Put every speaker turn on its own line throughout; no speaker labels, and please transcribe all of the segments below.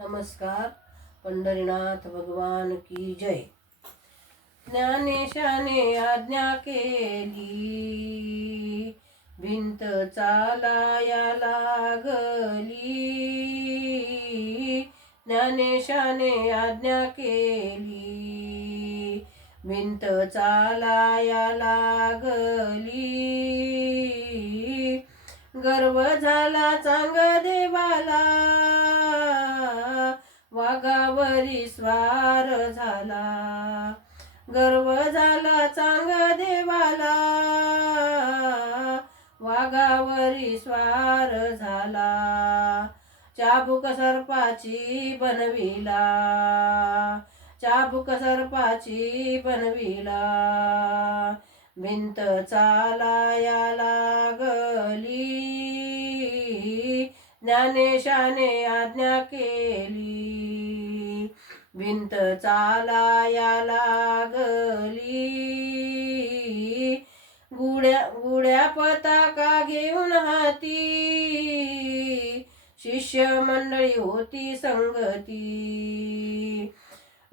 नमस्कार. पंढरीनाथ भगवान की जय. ज्ञानेशाने आज्ञा केली. भिंत चालाया लागली. ज्ञानेशाने आज्ञा केली. भिंत चालाया लागली. गर्व झाला चांग वाघावरी स्वार झाला. गर्व झाला चांग देवाला. वाघावरी स्वार झाला. चाबुक सर्पाची बनविला. चाबुक सर्पाची बनविला. भिंत चालाया लागली. ज्ञानेशाने आज्ञा केली. भिंत चालाया लागली. गुड्या गुड्या पताका घेऊन हाती. शिष्य मंडळी होती संगती.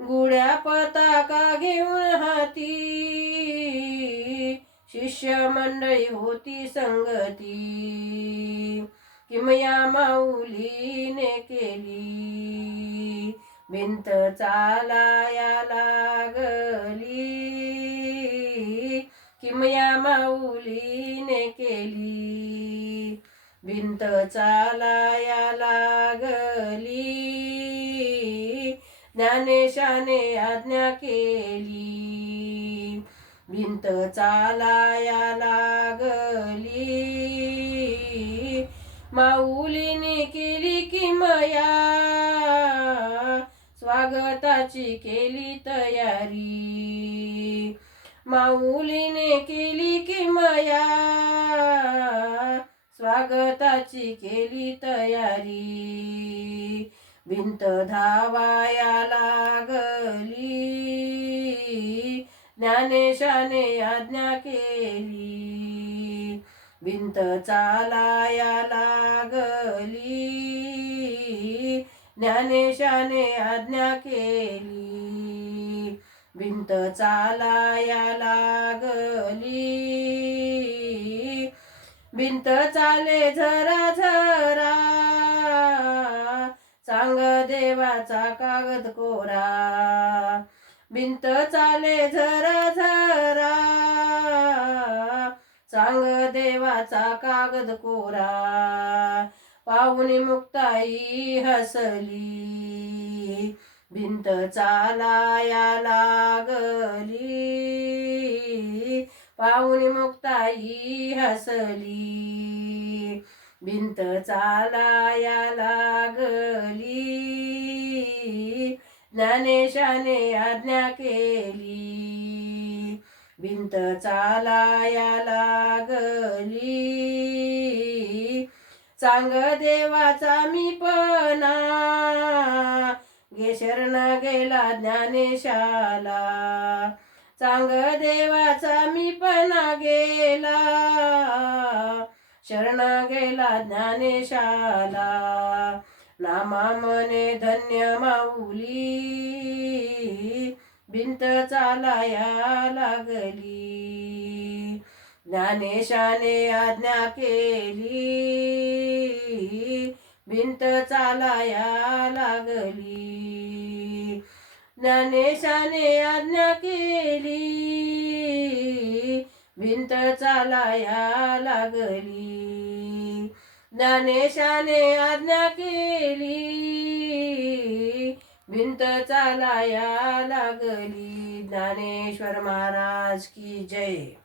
गुड्या पताका घेऊन हाती. शिष्य मंडळी होती संगती. किमया माऊलीने केली. भिंत चालाया लागली. किमया माऊलीने केली. भिंत चालाया लागली. ज्ञानेशाने आज्ञा केली. भिंत चालाया लागली. माऊलीने केली किमया स्वागताची केली तयारी. माऊलीने केली की मया. स्वागताची केली तयारी. भिंत धावाया लागली. ज्ञानेशाने आज्ञा केली. भिंत चालाया लागली. ज्ञानेशाने आज्ञा केली. भिंत चालाया लागली. भिंत चाले झरा झरा. सांग देवाचा कागद कोरा. भिंत चाले झरा झरा. सांग देवाचा कागद कोरा. पाहुणी मुक्ताई हसली. भिंत चालाया लागली. पाहुणी मुक्ताई हसली. भिंत चालाया लागली. ज्ञानेशाने आज्ञा केली. भिंत चालाया लागली. सांग देवाचा मी पणा. गे शरण गेला ज्ञानेशाला. सांग देवाचा मी पणा गेला. शरण गेला ज्ञानेशाला. नामा मने धन्य माऊली. भिंत चालाया लागली. ज्ञानेशाने आज्ञा केली. भिंत चालाया लागली. ज्ञानेशाने आज्ञा केली. भिंत चालाया लागली. ज्ञानेशाने आज्ञा केली. भिंत चालाया लागली. ज्ञानेश्वर महाराज की जय.